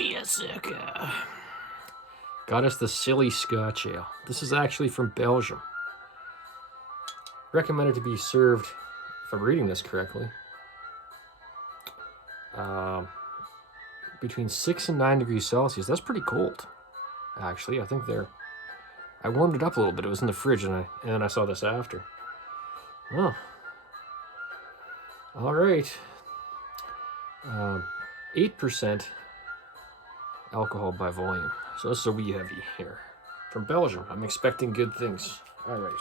Beerzerker. Got us the silly Scotch ale. This is actually from Belgium. Recommended to be served, if I'm reading this correctly, between 6 and 9 degrees Celsius. That's pretty cold, actually. I think I warmed it up a little bit. It was in the fridge, and then I saw this after. Oh. All right. 8% alcohol by volume. So this is a wee heavy here. From Belgium. I'm expecting good things. All right.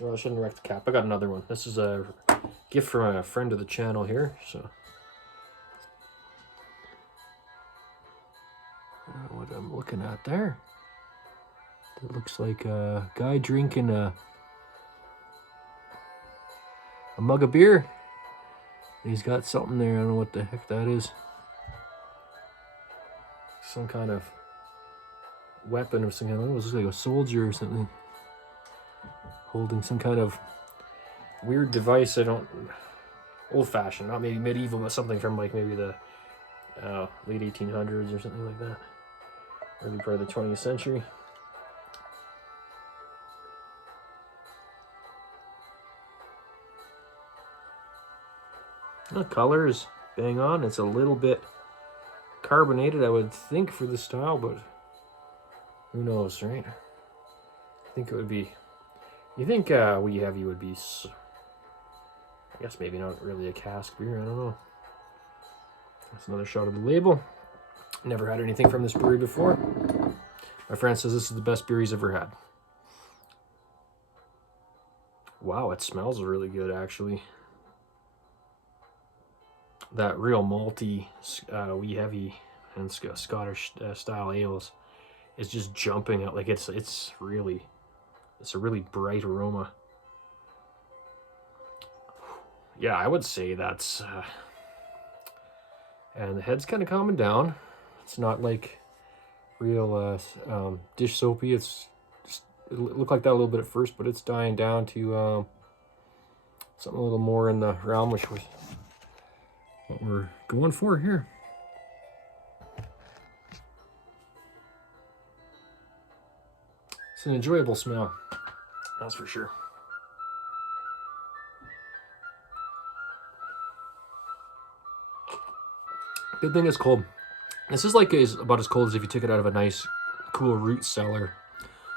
Well, I shouldn't wreck the cap. I got another one. This is a gift from a friend of the channel here. So, what I'm looking at there. It looks like a guy drinking a mug of beer. And he's got something there. I don't know what the heck that is. Some kind of weapon or something. It looks like a soldier or something. Holding some kind of weird device. Old-fashioned, not maybe medieval, but something from like maybe the late 1800s or something like that. Early part of the 20th century. The color is bang on. It's a little bit carbonated, I would think, for the style, but who knows, right? I think it would be... You think wee heavy would be... I guess maybe not really a cask beer, I don't know. That's another shot of the label. Never had anything from this brewery before. My friend says this is the best beer he's ever had. Wow, it smells really good, actually. That real malty, wee heavy and Scottish style ales is just jumping out. Like it's a really bright aroma. Yeah, I would say that's and the head's kind of calming down. It's not like real dish soapy. It looked like that a little bit at first, but it's dying down to something a little more in the realm, which was what we're going for here. It's an enjoyable smell, that's for sure. Good thing it's cold. This is about as cold as if you took it out of a nice, cool root cellar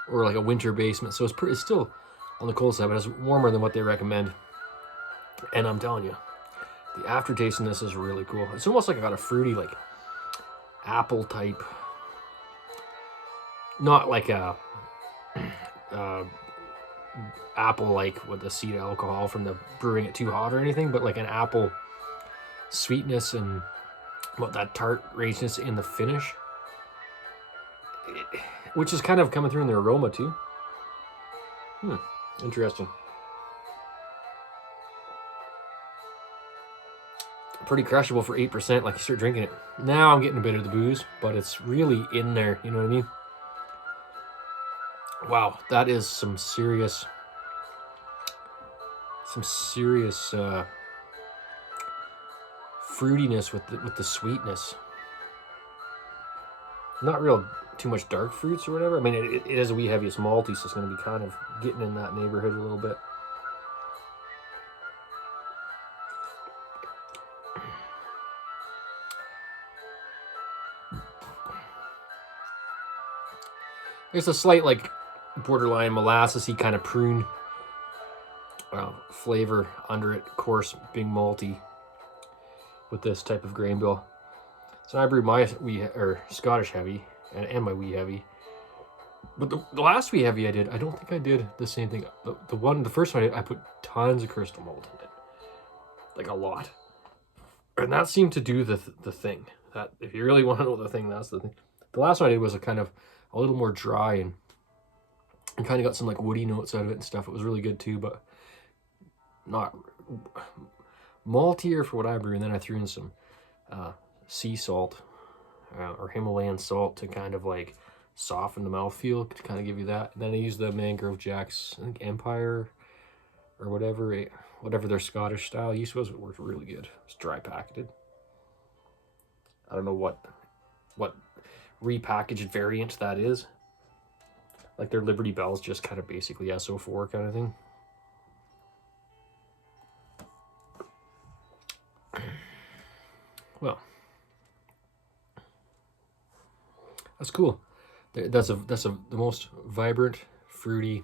or like a winter basement. So it's still on the cold side, but it's warmer than what they recommend. And I'm telling you, the aftertaste in this is really cool. It's almost like I got a fruity, like apple type, not like a apple like with acetic alcohol from the brewing it too hot or anything, but like an apple sweetness and what that tart richness in the finish, which is kind of coming through in the aroma too. Interesting. Pretty crushable for 8%. Like you start drinking it, now I'm getting a bit of the booze, but it's really in there. You know what I mean? Wow, that is some serious fruitiness with the sweetness. Not real too much dark fruits or whatever. I mean, it is a wee heavy, it's malty, so it's going to be kind of getting in that neighborhood a little bit. There's a slight like borderline molassesy kind of prune flavor under it, of course, being malty with this type of grain bill. So I brewed my Scottish heavy and my wee heavy. But the last wee heavy I did, I don't think I did the same thing. The first one I put tons of crystal malt in it, like a lot, and that seemed to do the thing. That if you really want to know the thing, that's the thing. The last one I did was a little more dry and kind of got some like woody notes out of it and stuff. It was really good too, but not maltier for what I brew. And then I threw in some sea salt or Himalayan salt to kind of like soften the mouthfeel, to kind of give you that. And then I used the Mangrove Jack's, I think Empire or whatever, whatever their Scottish style yeast was. It worked really good. It's dry packaged. I don't know what repackaged variant that is. Like their Liberty Bell's just kind of basically SO4 kind of thing. Well, that's cool. That's the most vibrant, fruity,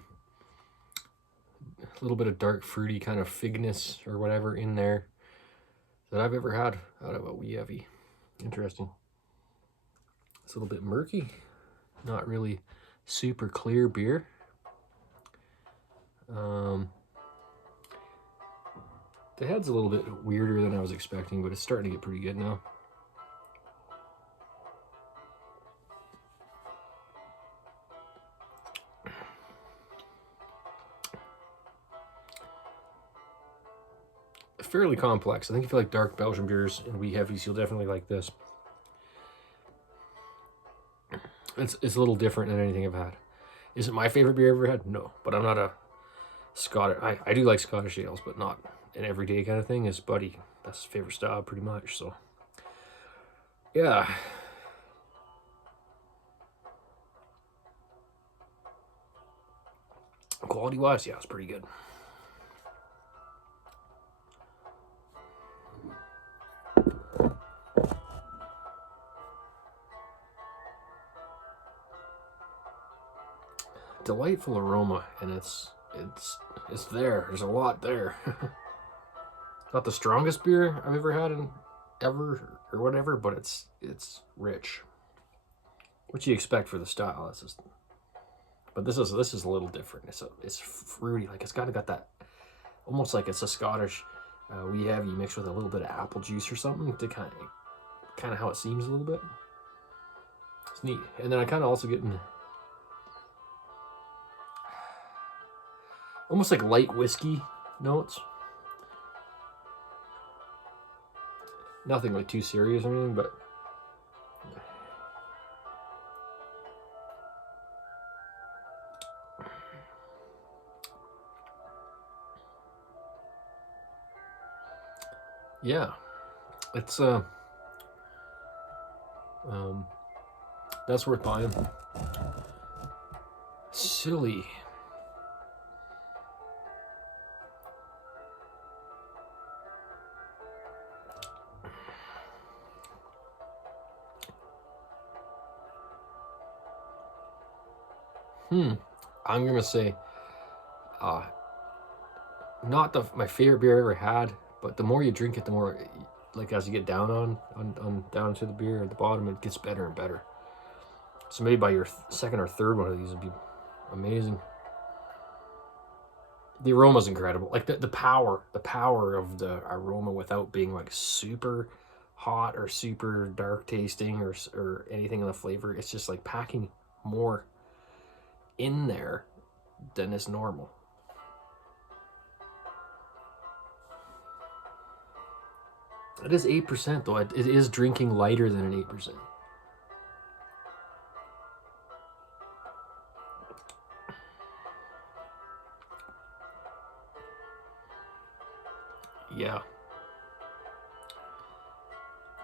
a little bit of dark fruity kind of figness or whatever in there that I've ever had out of a wee heavy. Interesting. It's a little bit murky, not really super clear beer. The head's a little bit weirder than I was expecting, but it's starting to get pretty good now. Fairly complex. I think if you like dark Belgian beers and wee heavies, you'll definitely like this. It's a little different than anything I've had. Is it my favorite beer I've ever had? No, but I'm not a Scottish. I do like Scottish ales, but not an everyday kind of thing. Is Buddy. That's his favorite style pretty much. So yeah. Quality wise, yeah, it's pretty good. Delightful aroma, and it's there. There's a lot there. Not the strongest beer I've ever had ever or whatever, but it's rich. What you expect for the style. That's just, but this is a little different. It's fruity, like it's got that almost like it's a Scottish wee heavy mixed with a little bit of apple juice or something to kind of how it seems a little bit. It's neat, and then I kind of also getting almost like light whiskey notes. Nothing like too serious or anything, but yeah, it's that's worth buying. Silly. I'm gonna say, not my favorite beer I ever had, but the more you drink it, the more, like as you get down down to the beer at the bottom, it gets better and better. So maybe by your second or third one of these would be amazing. The aroma's incredible. Like the power of the aroma without being like super hot or super dark tasting or anything in the flavor. It's just like packing more in there than is normal. It is 8% though. It is drinking lighter than an 8%. Yeah.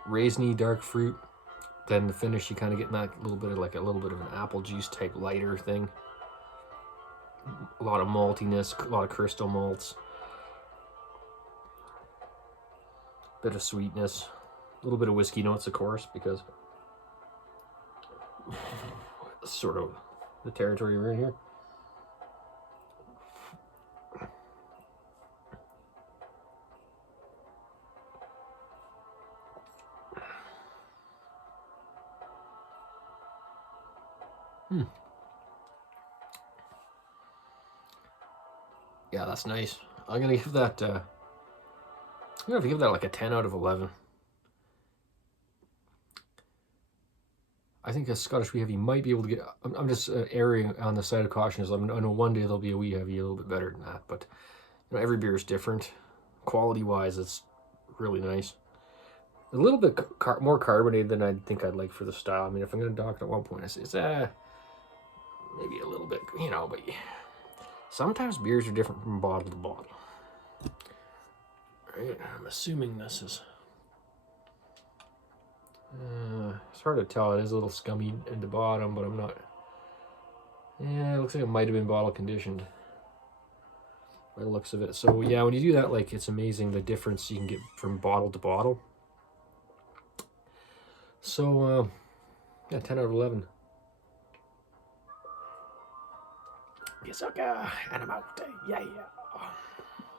Raisiny dark fruit. Then the finish, you kind of get that little bit of an apple juice type lighter thing. A lot of maltiness, a lot of crystal malts. Bit of sweetness. A little bit of whiskey notes, of course, because sort of the territory we're in here. Yeah, that's nice. I'm gonna give that like a 10 out of 11. I think a Scottish wee heavy might be able to get. I'm just erring on the side of caution. I know one day there'll be a wee heavy a little bit better than that, but you know, every beer is different. Quality wise, it's really nice. A little bit more carbonated than I think I'd like for the style. I mean, if I'm going to dock it at one point, I say it's maybe a little bit, you know, but sometimes beers are different from bottle to bottle. Right, I'm assuming this is... it's hard to tell. It is a little scummy at the bottom, but I'm not... Yeah, it looks like it might have been bottle conditioned by the looks of it. So yeah, when you do that, like, it's amazing the difference you can get from bottle to bottle. So yeah, 10 out of 11. Beerzerker, and I'm out. Yeah.